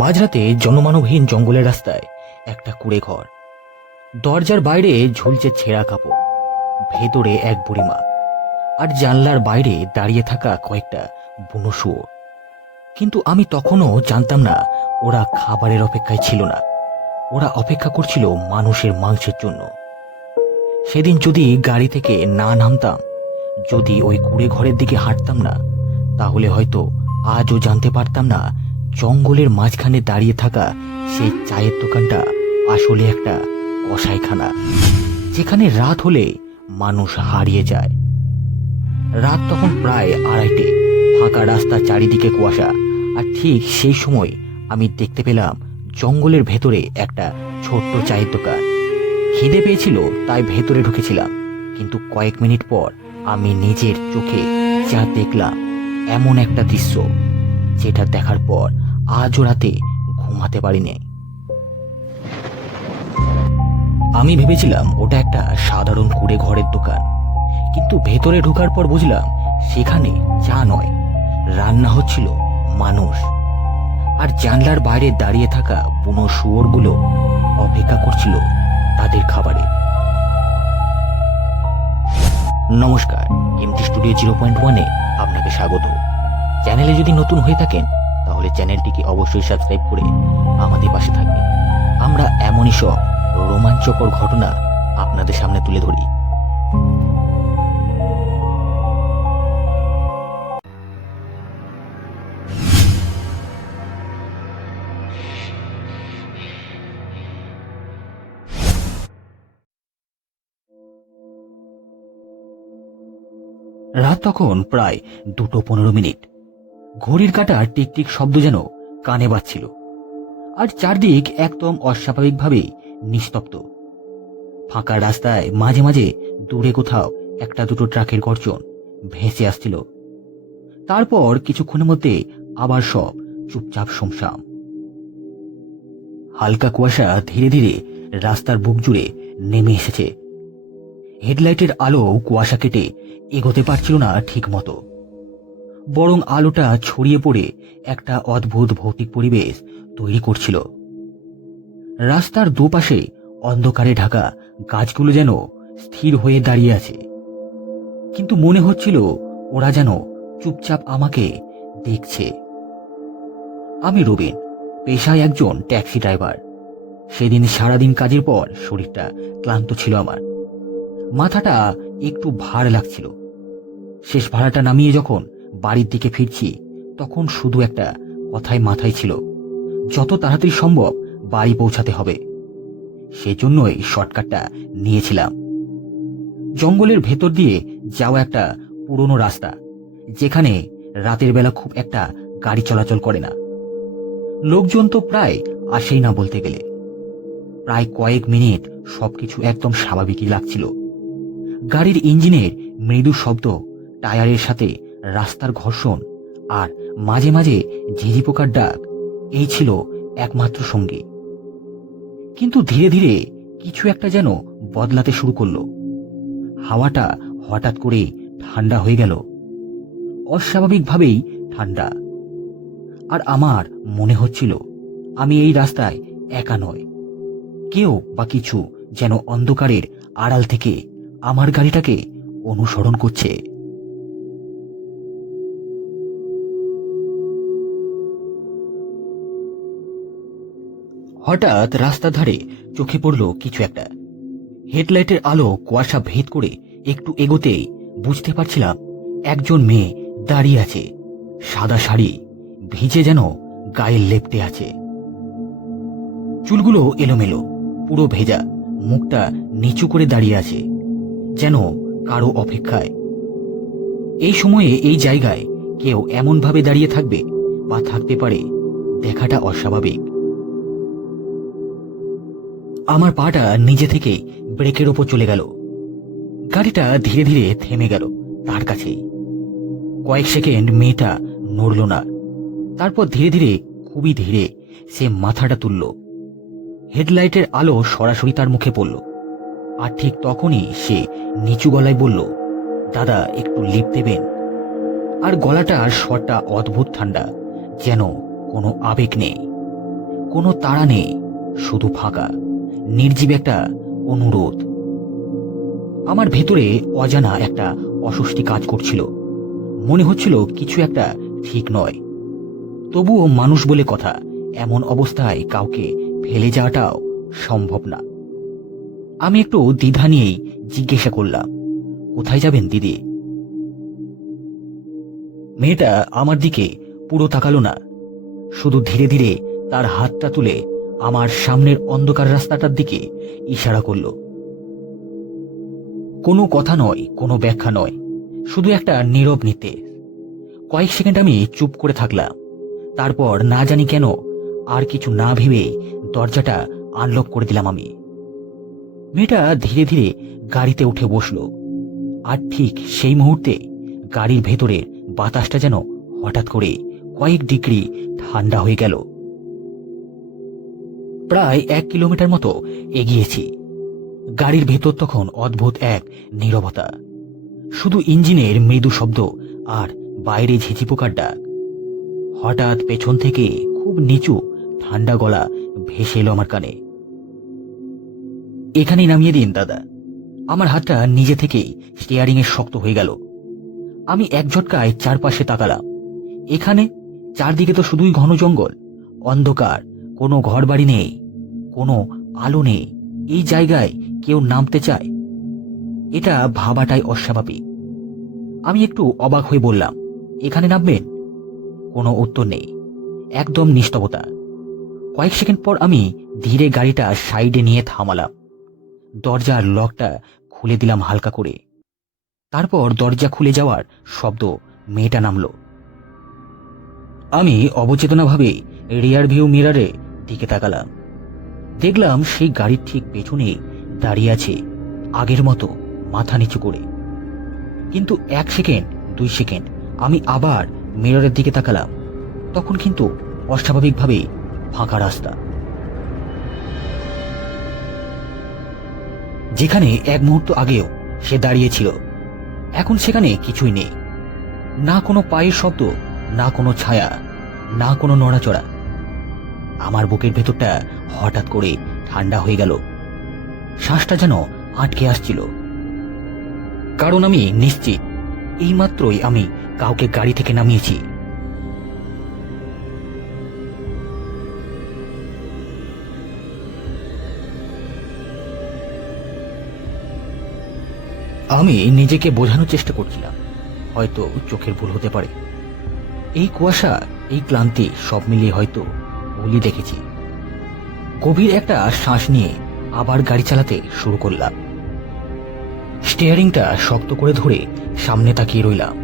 মাঝরাতে জনমানবহীন জঙ্গলের রাস্তায় একটা কুঁড়ে ঘর। দরজার বাইরে ঝুলছে ছেঁড়া কাপড়, ভেতরে এক বুড়িমা, আর জানলার বাইরে দাঁড়িয়ে থাকা কয়েকটা বুনো শুয়োর। কিন্তু আমি তখনও জানতাম না ওরা খাবারের অপেক্ষায় ছিল না, ওরা অপেক্ষা করছিল মানুষের মাংসের জন্য। সেদিন যদি গাড়ি থেকে না নামতাম, যদি ওই কুঁড়ে ঘরের দিকে হাঁটতাম না, তাহলে হয়তো আজও জানতে পারতাম না জঙ্গলের মাঝখানে দাঁড়িয়ে থাকা সেই চায়ের দোকানটা আসলে একটা কসাইখানা, যেখানে রাত হলে মানুষ হারিয়ে যায়। রাত তখন প্রায় 2:30, ফাঁকা রাস্তা, চারিদিকে কুয়াশা। আর ঠিক সেই সময় আমি দেখতে পেলাম জঙ্গলের ভেতরে একটা ছোট্ট চায়ের দোকান। খিদে পেয়েছিল তাই ভেতরে ঢুকেছিলাম, কিন্তু কয়েক মিনিট পর আমি নিজের চোখে যা দেখলাম, এমন একটা দৃশ্য যেটা দেখার পর আজও রাতে ঘুমাতে পারিনি। আমি ভেবেছিলাম ওটা একটা সাধারণ কুঁড়ে ঘরের দোকান, কিন্তু ভেতরে ঢোকার পর বুঝলাম সেখানে চা নয়, রান্না হচ্ছিল মানুষ। আর জানলার বাইরে দাঁড়িয়ে থাকা বুনো শুয়োরগুলো অপেক্ষা করছিল তাদের খাবারে। নমস্কার, এমটি স্টুডিও 0.1-এ আপনাকে স্বাগত। চ্যানেলে যদি নতুন হয়ে থাকেন তাহলে চ্যানেলটিকে অবশ্যই সাবস্ক্রাইব করে আমাদের পাশে থাকবেন। আমরা এমনই সব রোমাঞ্চকর ঘটনা আপনাদের সামনে তুলে ধরি। রাত তখন প্রায় 2:15। ঘড়ির কাঁটার টিকটিক শব্দ যেন কানে বাজছিল, আর চারদিক একদম অস্বাভাবিকভাবেই নিস্তব্ধ। ফাঁকা রাস্তায় মাঝে মাঝে দূরে কোথাও একটা দুটো ট্রাকের গর্জন ভেসে আসছিল। তারপর কিছুক্ষণের মধ্যে আবার সব চুপচাপ শুনশান। হালকা কুয়াশা ধীরে ধীরে রাস্তার বুক জুড়ে নেমে এসেছে। হেডলাইটের আলো কুয়াশা কেটে এগোতে পারছিল না ঠিক মতো, বরং আলোটা ছড়িয়ে পড়ে একটা অদ্ভুত ভৌতিক পরিবেশ তৈরি করছিল। রাস্তার দুপাশে অন্ধকারে ঢাকা গাছগুলো যেন স্থির হয়ে দাঁড়িয়ে আছে, কিন্তু মনে হচ্ছিল ওরা যেন চুপচাপ আমাকে দেখছে। আমি রবিন, পেশায় একজন ট্যাক্সি ড্রাইভার। সেদিন সারাদিন কাজের পর শরীরটা ক্লান্ত ছিল, আমার মাথাটা একটু ভার লাগছিল। শেষ ভাড়াটা নামিয়ে যখন বাড়ির দিকে ফিরছি, তখন শুধু একটা কথাই মাথায় ছিল, যত তাড়াতাড়ি সম্ভব বাড়ি পৌঁছাতে হবে। সেজন্যই শর্টকাটটা নিয়েছিলাম। জঙ্গলের ভেতর দিয়ে যাওয়া একটা পুরনো রাস্তা, যেখানে রাতের বেলা খুব একটা গাড়ি চলাচল করে না, লোকজন তো প্রায় আসেই না বলতে গেলে। প্রায় কয়েক মিনিট সবকিছু একদম স্বাভাবিকই লাগছিল। গাড়ির ইঞ্জিনের মৃদু শব্দ, টায়ারের সাথে রাস্তার ঘর্ষণ, আর মাঝে মাঝে ঝিঝি পোকার ডাক, এই ছিল একমাত্র সঙ্গী। কিন্তু ধীরে ধীরে কিছু একটা যেন বদলাতে শুরু করলো। হাওয়াটা হঠাৎ করে ঠান্ডা হয়ে গেল, অস্বাভাবিকভাবেই ঠান্ডা। আর আমার মনে হচ্ছিল আমি এই রাস্তায় একা নয়, কেউ বা কিছু যেন অন্ধকারের আড়াল থেকে আমার গাড়িটাকে অনুসরণ করছে। হঠাৎ রাস্তার ধারে চোখে পড়ল কিছু একটা। হেডলাইটের আলো কুয়াশা ভেদ করে একটু এগোতেই বুঝতে পারছিলাম একজন মেয়ে দাঁড়িয়ে আছে, সাদা শাড়ি, ভিজে যেন গায়ে লেপ্টে আছে। চুলগুলো এলোমেলো, পুরো ভেজা, মুখটা নিচু করে দাঁড়িয়ে আছে, যেন কারো অপেক্ষায়। এই সময়ে এই জায়গায় কেউ এমন ভাবে দাঁড়িয়ে থাকবে বা থাকতে পারে, দেখাটা অস্বাভাবিক। আমার পাটা নিজে থেকে ব্রেকের ওপর চলে গেল। গাড়িটা ধীরে ধীরে থেমে গেল তার কাছেই। কয়েক সেকেন্ড মেয়েটা নড়ল না, তারপর ধীরে ধীরে, খুবই ধীরে সে মাথাটা তুলল। হেডলাইটের আলো সরাসরি তার মুখে পড়ল, আর ঠিক তখনই সে নিচু গলায় বলল, দাদা একটু লিফট দেবেন। আর গলাটার স্বরটা অদ্ভুত ঠান্ডা, যেন কোনো আবেগ নেই। কোনো তাড়া নেই, শুধু ফাঁকা নির্জীব একটা অনুরোধ। আমার ভেতরে অজানা একটা অস্বস্তি কাজ করছিল। মনে হচ্ছিল কিছু একটা ঠিক নয়। তবুও মানুষ বলে কথা, এমন অবস্থায় কাউকে ফেলে যাওয়াটাও সম্ভব না। আমি একটু দ্বিধা নিয়েই জিজ্ঞাসা করলাম, কোথায় যাবেন দিদি? মেয়েটা আমার দিকে পুরো তাকালো না, শুধু ধীরে ধীরে তার হাতটা তুলে আমার সামনের অন্ধকার রাস্তাটার দিকে ইশারা করলো। কোনো কথা নয়, কোনো ব্যাখ্যা নয়, শুধু একটা নীরব নির্দেশ। কয়েক সেকেন্ড আমি চুপ করে থাকলাম। তারপর না জানি কেন আর কিছু না ভেবে দরজাটা আনলক করে দিলাম আমি। মেয়েটা ধীরে ধীরে গাড়িতে উঠে বসলো। আর ঠিক সেই মুহূর্তে গাড়ির ভেতরের বাতাসটা যেন হঠাৎ করে কয়েক ডিগ্রি ঠান্ডা হয়ে গেল। প্রায় 1 কিলোমিটার মতো এগিয়েছি। গাড়ির ভেতর তখন অদ্ভুত এক নীরবতা, শুধু ইঞ্জিনের মৃদু শব্দ আর বাইরে ঝিঝি পোকার ডাক। হঠাৎ পেছন থেকে খুব নিচু ঠান্ডা গলা ভেসে এলো আমার কানে, এখানেই নামিয়ে দিন দাদা। আমার হাতটা নিজে থেকেই স্টিয়ারিং এ শক্ত হয়ে গেল। আমি এক ঝটকায় চারপাশে তাকালাম। এখানে চারদিকে তো শুধুই ঘন জঙ্গল, অন্ধকার, কোনো ঘরবাড়ি নেই, কোনো আলো নেই। এই জায়গায় কেউ নামতে চায়? এটা ভাবাটাই অস্বাভাবিক। আমি একটু অবাক হয়ে বললাম, এখানে নামবেন? কোনো উত্তর নেই, একদম নিস্তবতা। কয়েক সেকেন্ড পর আমি ধীরে গাড়িটা সাইডে নিয়ে থামালাম। দরজার লকটা খুলে দিলাম হালকা করে। তারপর দরজা খুলে যাওয়ার শব্দ, মেয়েটা নামলো। আমি অবচেতনাভাবে রিয়ার ভিউ মিররে দিকে তাকালাম। দেখলাম সেই গাড়ির ঠিক পেছনে দাঁড়িয়ে আছে আগের মতো মাথা নিচু করে। কিন্তু 1 সেকেন্ড 2 সেকেন্ড আমি আবার মিররের দিকে তাকালাম, তখন কিন্তু অস্বাভাবিকভাবে ফাঁকা রাস্তা। যেখানে এক মুহূর্ত আগেও সে দাঁড়িয়েছিল, এখন সেখানে কিছুই নেই। না কোনো পায়ের শব্দ, না কোনো ছায়া, না কোনো নড়াচড়া। আমার বুকের ভেতরটা হঠাৎ করে ঠান্ডা হয়ে গেল। শ্বাসটা যেন আটকে আসছিল। কারণ আমি নিশ্চিত এইমাত্রই আমি কাউকে গাড়ি থেকে নামিয়েছি। আমি নিজেকে বোঝানোর চেষ্টা করছিলাম, হয়তো চোখের ভুল হতে পারে। এই কুয়াশা, এই ক্লান্তি সব মিলিয়ে হয়তো ভুলই দেখেছি। গভীর একটা শ্বাস নিয়ে আবার গাড়ি চালাতে শুরু করলাম। স্টিয়ারিংটা শক্ত করে ধরে সামনে তাকিয়ে রইলাম।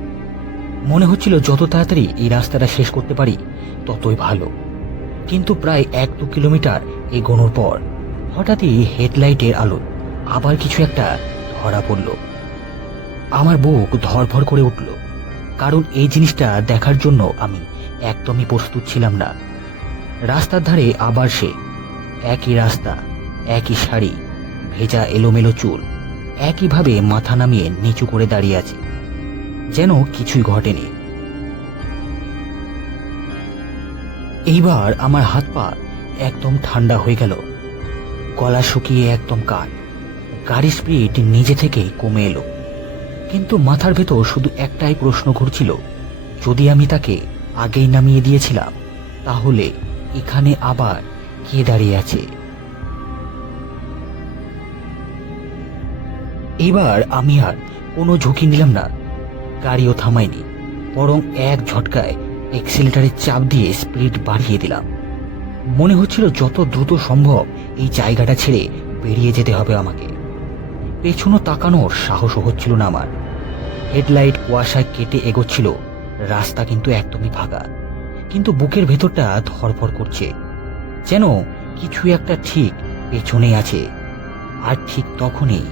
মনে হচ্ছিল যত তাড়াতাড়ি এই রাস্তাটা শেষ করতে পারি ততই ভালো। কিন্তু প্রায় 1-2 কিলোমিটার এগোনোর পর হঠাৎই হেডলাইটের আলো আবার কিছু একটা ধরা পড়ল। আমার বুক ধড়ফড় করে উঠল, কারণ এই জিনিসটা দেখার জন্য আমি একদমই প্রস্তুত ছিলাম না। রাস্তার ধারে আবার সে একই রাস্তা, একই শাড়ি, ভেজা এলোমেলো চুল, একইভাবে মাথা নামিয়ে নিচু করে দাঁড়িয়ে আছে, যেন কিছুই ঘটেনি। এইবার আমার হাত পা একদম ঠান্ডা হয়ে গেল, গলা শুকিয়ে একদম কাঠ। গাড়ির স্পিড নিজে থেকে কমে এলো, কিন্তু মাথার ভেতর শুধু একটাই প্রশ্ন ঘুরছিল, যদি আমি তাকে আগেই নামিয়ে দিয়েছিলাম তাহলে এখানে আবার কে দাঁড়িয়ে আছে? এবার আমি আর কোনো ঝুঁকি নিলাম না। গাড়িও থামাইনি, বরং এক ঝটকায় এক্সিলারেটরের চাপ দিয়ে স্পিড বাড়িয়ে দিলাম। মনে হচ্ছিল যত দ্রুত সম্ভব এই জায়গাটা ছেড়ে বেরিয়ে যেতে হবে আমাকে। পেছনও তাকানোর সাহসও হচ্ছিল না আমার। হেডলাইট কুয়াশায় কেটে এগোচ্ছিল, রাস্তা কিন্তু একদমই ফাঁকা, কিন্তু বুকের ভেতরটা ধড়ফড় করছে, যেন কিছু একটা ঠিক পেছনে আছে। আর ঠিক তখনই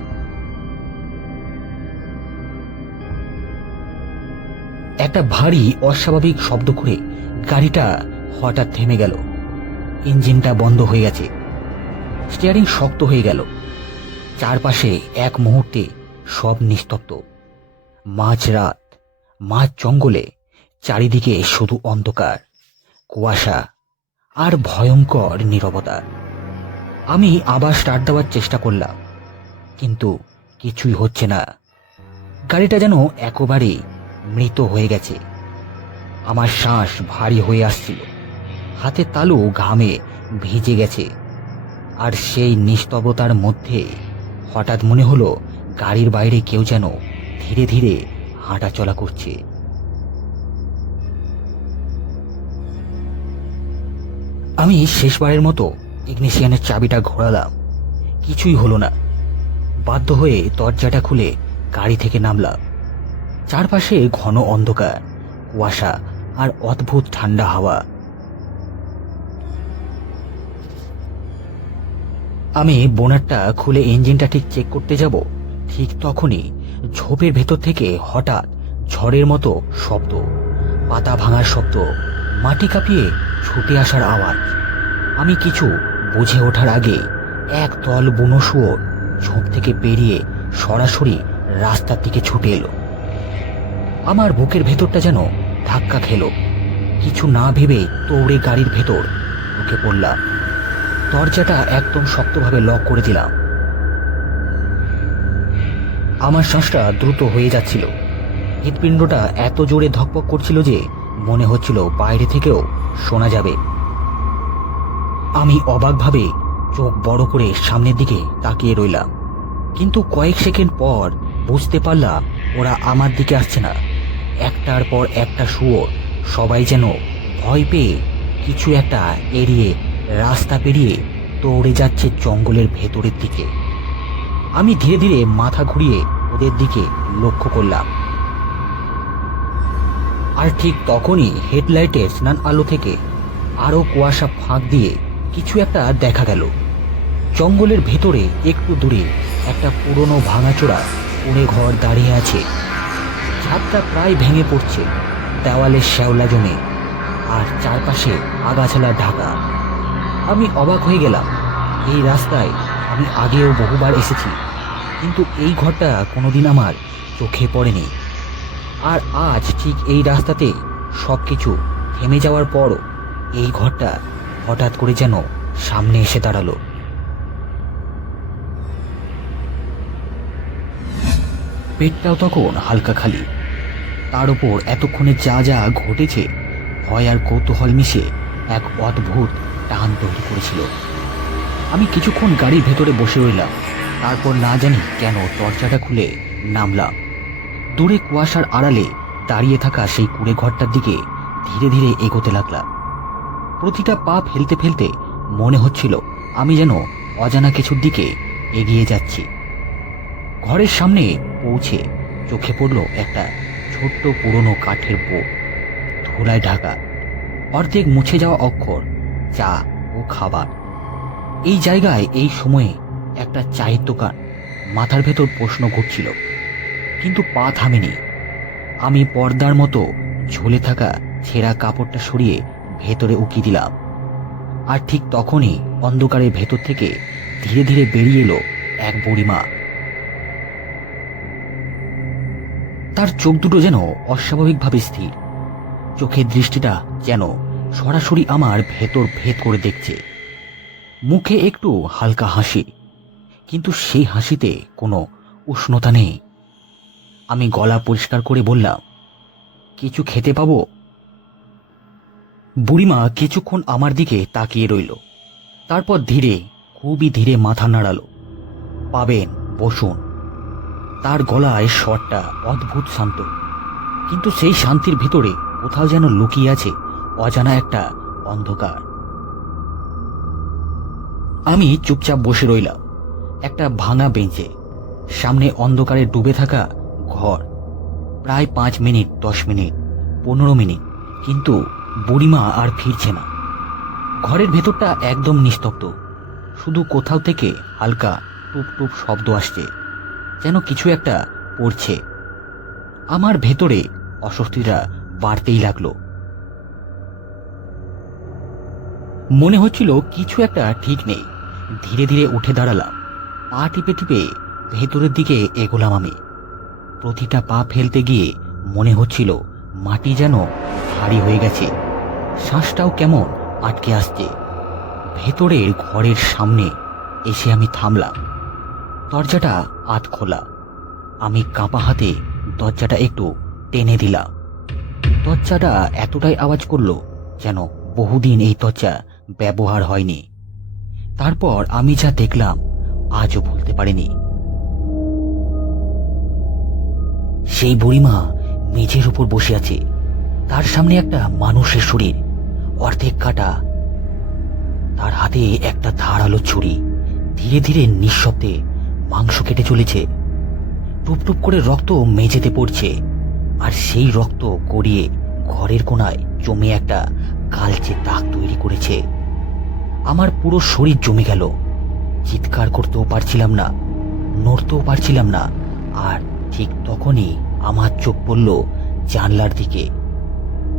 একটা ভারী অস্বাভাবিক শব্দ করে গাড়িটা হঠাৎ থেমে গেল। ইঞ্জিনটা বন্ধ হয়ে গেছে, স্টিয়ারিং শক্ত হয়ে গেল। চারপাশে এক মুহূর্তে সব নিস্তব্ধ। মাঝরাত, মাঝ জঙ্গলে, চারিদিকে শুধু অন্ধকার, কুয়াশা আর ভয়ঙ্কর নীরবতা। আমি আবার স্টার্ট দেওয়ার চেষ্টা করলাম, কিন্তু কিছুই হচ্ছে না। গাড়িটা যেন একেবারে মৃত হয়ে গেছে। আমার শ্বাস ভারী হয়ে আসছিল, হাতের তালু ঘামে ভিজে গেছে। আর সেই নিস্তবতার মধ্যে হঠাৎ মনে হলো গাড়ির বাইরে কেউ যেন ধীরে ধীরে হাঁটাচলা করছে। আমি শেষবারের মতো ইগনিশিয়ানের চাবিটা ঘোরালাম, কিছুই হলো না। বাধ্য হয়ে দরজাটা খুলে গাড়ি থেকে নামলাম। চারপাশে ঘন অন্ধকার, কুয়াশা আর অদ্ভুত ঠান্ডা হাওয়া। আমি বোনারটা খুলে ইঞ্জিনটা ঠিক চেক করতে যাব, ঠিক তখনই ঝোপের ভেতর থেকে হঠাৎ ঝড়ের মতো শব্দ, পাতা ভাঙার শব্দ, মাটি কাঁপিয়ে ছুটে আসার আওয়াজ। আমি কিছু বুঝে ওঠার আগে এক দল বুনো শুয়োর ঝোপ থেকে বেরিয়ে সরাসরি রাস্তার দিকে ছুটে এলো। আমার বুকের ভেতরটা যেন ধাক্কা খেলো। কিছু না ভেবে দৌড়ে গাড়ির ভেতর ঢুকে পড়লাম। দরজাটা একদম শক্তভাবে লক করে দিলাম। আমার শ্বাসটা দ্রুত হয়ে যাচ্ছিল। হৃৎপিণ্ডটা এত জোরে ধকপক করছিল যে মনে হচ্ছিল বাইরে থেকেও শোনা যাবে। আমি অবাকভাবে চোখ বড় করে সামনের দিকে তাকিয়ে রইলাম, কিন্তু কয়েক সেকেন্ড পর বুঝতে পারলাম ওরা আমার দিকে আসছে না। একটার পর একটা শুয়োর সবাই যেন ভয় পেয়ে কিছু একটা এড়িয়ে রাস্তা পেরিয়ে দৌড়ে যাচ্ছে জঙ্গলের ভেতরের দিকে। আমি ধীরে ধীরে মাথা ঘুরিয়ে ওদের দিকে লক্ষ্য করলাম, আর ঠিক তখনই হেডলাইটের স্নান আলো থেকে আরো কুয়াশা ফাঁক দিয়ে কিছু একটা দেখা গেল। জঙ্গলের ভেতরে একটু দূরে একটা পুরনো ভাঙাচোরা কুঁড়ে ঘর দাঁড়িয়ে আছে। ছাদটা প্রায় ভেঙে পড়ছে, দেওয়ালে শ্যাওলা জমে আর চারপাশে আগাছালা ঢাকা। আমি অবাক হয়ে গেলাম। এই রাস্তায় আমি আগেও বহুবার এসেছি, কিন্তু এই ঘরটা কোনোদিন আমার চোখে পড়েনি। আর আজ ঠিক এই রাস্তাতে সবকিছু থেমে যাওয়ার পরও এই ঘরটা হঠাৎ করে যেন সামনে এসে দাঁড়ালো। পেটটাও তখন হালকা খালি। তার উপর এতক্ষণে যা যা ঘটেছে ভয় আর কৌতূহল মিশে এক অদ্ভুত টান তৈরি করেছিল। আমি কিছুক্ষণ গাড়ির ভেতরে বসে রইলাম, তারপর না জানি কেন দরজাটা খুলে নামলাম। দূরে কুয়াশার আড়ালে দাঁড়িয়ে থাকা সেই কুঁড়ে ঘরটার দিকে ধীরে ধীরে এগোতে লাগলাম। প্রতিটা পা ফেলতে ফেলতে মনে হচ্ছিল আমি যেন অজানা কিছুর দিকে এগিয়ে যাচ্ছি। ঘরের সামনে পৌঁছে চোখে পড়ল একটা ছোট্ট পুরনো কাঠের বোর্ড, ধুলায় ঢাকা, অর্ধেক মুছে যাওয়া অক্ষর, চা ও খাবার। এই জায়গায় এই সময়ে একটা চায়ের দোকান। মাথার ভেতর প্রশ্ন ঘুরছিল, কিন্তু পা থামেনি। আমি পর্দার মতো ঝুলে থাকা ছেঁড়া কাপড়টা সরিয়ে ভেতরে উকি দিলাম। আর ঠিক তখনই অন্ধকারের ভেতর থেকে ধীরে ধীরে বেরিয়ে এলো এক বুড়িমা। তার চোখ দুটো যেন অস্বাভাবিকভাবে স্থির, চোখের দৃষ্টিটা যেন সরাসরি আমার ভেতর ভেদ করে দেখছে। মুখে একটু হালকা হাসি, কিন্তু সেই হাসিতে কোনো উষ্ণতা নেই। আমি গলা পরিষ্কার করে বললাম, কিছু খেতে পাবো? বুড়িমা কিছুক্ষণ আমার দিকে তাকিয়ে রইল, তারপর ধীরে, খুবই ধীরে মাথা নাড়ালো। পাবেন, বসুন। তার গলায় স্বরটা অদ্ভুত শান্ত, কিন্তু সেই শান্তির ভেতরে কোথাও যেন লুকিয়ে আছে অজানা একটা অন্ধকার। আমি চুপচাপ বসে রইলাম একটা ভাঙা বেঞ্চে, সামনে অন্ধকারে ডুবে থাকা ঘর। প্রায় 5 মিনিট, 10 মিনিট, 15 মিনিট, কিন্তু বুড়িমা আর ফিরছে না। ঘরের ভেতরটা একদম নিস্তব্ধ, শুধু কোথাও থেকে হালকা টুপ টুপ শব্দ আসছে, যেন কিছু একটা পড়ছে। আমার ভেতরে অস্বস্তিটা বাড়তেই লাগলো। মনে হচ্ছিল কিছু একটা ঠিক নেই। ধীরে ধীরে উঠে দাঁড়ালাম, পা টিপে টিপে ভেতরের দিকে এগোলাম আমি। প্রতিটা পা ফেলতে গিয়ে মনে হচ্ছিল মাটি যেন ভারী হয়ে গেছে, শ্বাসটাও কেমন আটকে আসছে। ভেতরের ঘরের সামনে এসে আমি থামলাম। দরজাটা আধ খোলা। আমি কাঁপা হাতে দরজাটা একটু টেনে দিলাম। দরজাটা এতটাই আওয়াজ করলো যেন বহুদিন এই দরজা ব্যবহার হয়নি। তারপর আমি যা দেখলাম আজও ভুলতে পারিনি। সেই বুড়িমা মেঝের উপর বসে আছে। তার সামনে একটা মানুষের শরীর, অর্ধেক কাটা। তার হাতে একটা ধারালো ছুরি। ধীরে ধীরে নিঃশব্দে মাংস কেটে চলেছে। টুপ টুপ করে রক্ত মেঝেতে পড়ছে, আর সেই রক্ত গড়িয়ে ঘরের কোনায় জমে একটা কালচে দাগ তৈরি করেছে। আমার পুরো শরীর জমে গেল। চিৎকার করতেও পারছিলাম না, নড়তেও পারছিলাম না। আর ঠিক তখনই আমার চোখ পড়ল জানলার দিকে।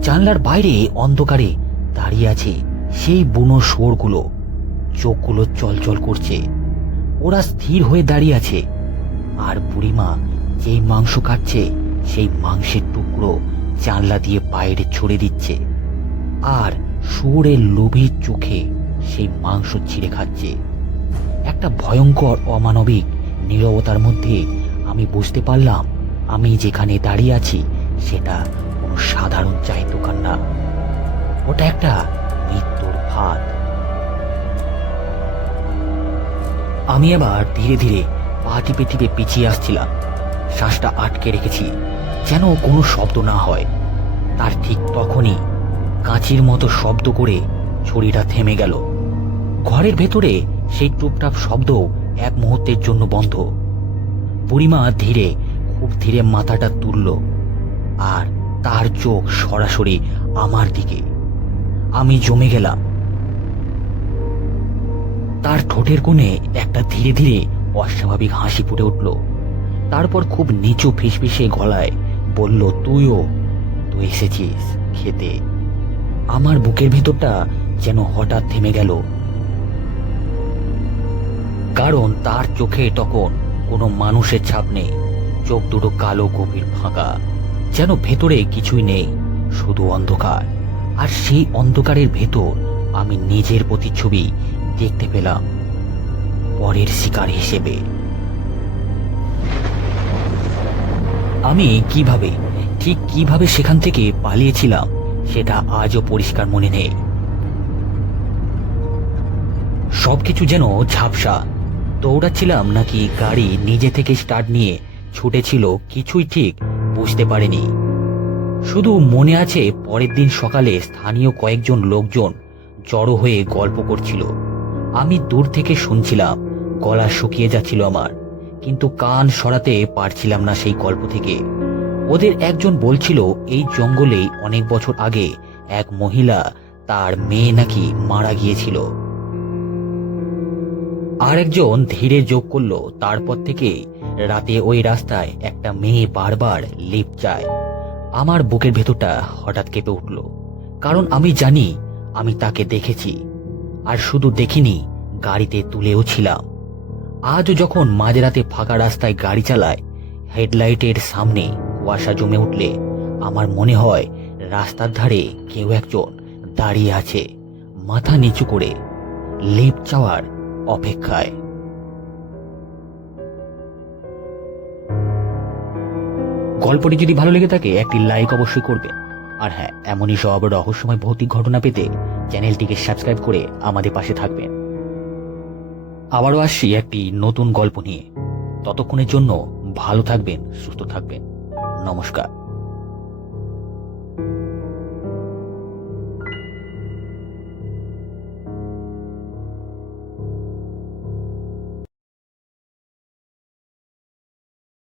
জানলার বাইরে অন্ধকারে দাঁড়িয়ে আছে সেই বুনো শুয়োরগুলো। চোখগুলো চলচল করছে। ওরা স্থির হয়ে দাঁড়িয়ে আছে। আর বুড়িমা যেই মাংস কাটছে সেই মাংসের টুকরো জানলা দিয়ে বাইরে ছড়ে দিচ্ছে। আর শুয়োরের লোভী চোখে সেই মাংস ছিঁড়ে খাচ্ছে। একটা ভয়ঙ্কর অমানবিক নীরবতার মধ্যে আমি বুঝতে পারলাম আমি যেখানে দাঁড়িয়ে আছি সেটা কোনো সাধারণ চায়ের দোকান না, ওটা একটা মৃত্যুর ফাঁদ। আমি এবার ধীরে ধীরে পা টিপে টিপে পিছিয়ে আসছিলাম। শ্বাসটা আটকে রেখেছি যেন কোনো শব্দ না হয়। তার ঠিক তখনই কাঁচির মতো শব্দ করে ছুরিটা থেমে গেল। ঘরের ভেতরে সেই টুপটাপ শব্দ এক মুহূর্তের জন্য বন্ধ। বুড়িমা ধীরে, খুব ধীরে মাথাটা তুলল, আর তার চোখ সরাসরি আমার দিকে। আমি জমে গেলাম। তার ঠোঁটের কোণে একটা ধীরে ধীরে অস্বাভাবিক হাসি ফুটে উঠল। তারপর খুব নিচু ফিসফিসে গলায় বলল, তুইও তো এসেছিস খেতে। আমার বুকের ভেতরটা যেন হঠাৎ থেমে গেল, কারণ তার চোখে তখন কোনো মানুষের ছাপ নেই। চোখ দুটো কালো, গভীর, ফাঁকা, যেন ভেতরে কিছুই নেই, শুধু অন্ধকার। আর সেই অন্ধকারের ভেতর আমি নিজের প্রতিচ্ছবি দেখতে পেলাম, পরের শিকার হিসেবে। আমি ঠিক কিভাবে সেখান থেকে পালিয়েছিলাম সেটা আজও পরিষ্কার মনে নেই। সবকিছু যেন ঝাপসা। দৌড়াচ্ছিলাম নাকি গাড়ি নিজে থেকে স্টার্ট নিয়ে ছুটেছিল কিছুই ঠিক বুঝতে পারিনি। শুধু মনে আছে পরের দিন সকালে স্থানীয় কয়েকজন লোকজন জড়ো হয়ে গল্প করছিল। আমি দূর থেকে শুনছিলাম। গলা শুকিয়ে যাচ্ছিল আমার, কিন্তু কান সরাতে পারছিলাম না সেই গল্প থেকে। ওদের একজন বলছিল এই জঙ্গলেই অনেক বছর আগে এক মহিলা, তার মেয়ে নাকি মারা গিয়েছিল। আর একজন ধীরে যোগ করলো, তারপর থেকে রাতে ওই রাস্তায় একটা মেয়ে বারবার লিফট চায়। আমার বুকের ভেতরটা হঠাৎ কেঁপে উঠল, কারণ আমি জানি আমি তাকে দেখেছি। আর শুধু দেখিনি, গাড়িতে তুলেও ছিলাম। আজ যখন মাঝরাতে ফাঁকা রাস্তায় গাড়ি চালায়, হেডলাইটের সামনে কুয়াশা জমে উঠলে আমার মনে হয় রাস্তার ধারে কেউ একজন দাঁড়িয়ে আছে, মাথা নিচু করে, লিফট চাওয়ার অপেক্ষায়। গল্পটি যদি ভালো লেগে থাকে একটি লাইক অবশ্যই করবেন। আর হ্যাঁ, এমনই সব রহস্যময় ভৌতিক ঘটনা পেতে চ্যানেলটিকে সাবস্ক্রাইব করে আমাদের পাশে থাকবেন। আবারও আসছি একটি নতুন গল্প নিয়ে। ততক্ষণের জন্য ভালো থাকবেন, সুস্থ থাকবেন। নমস্কার।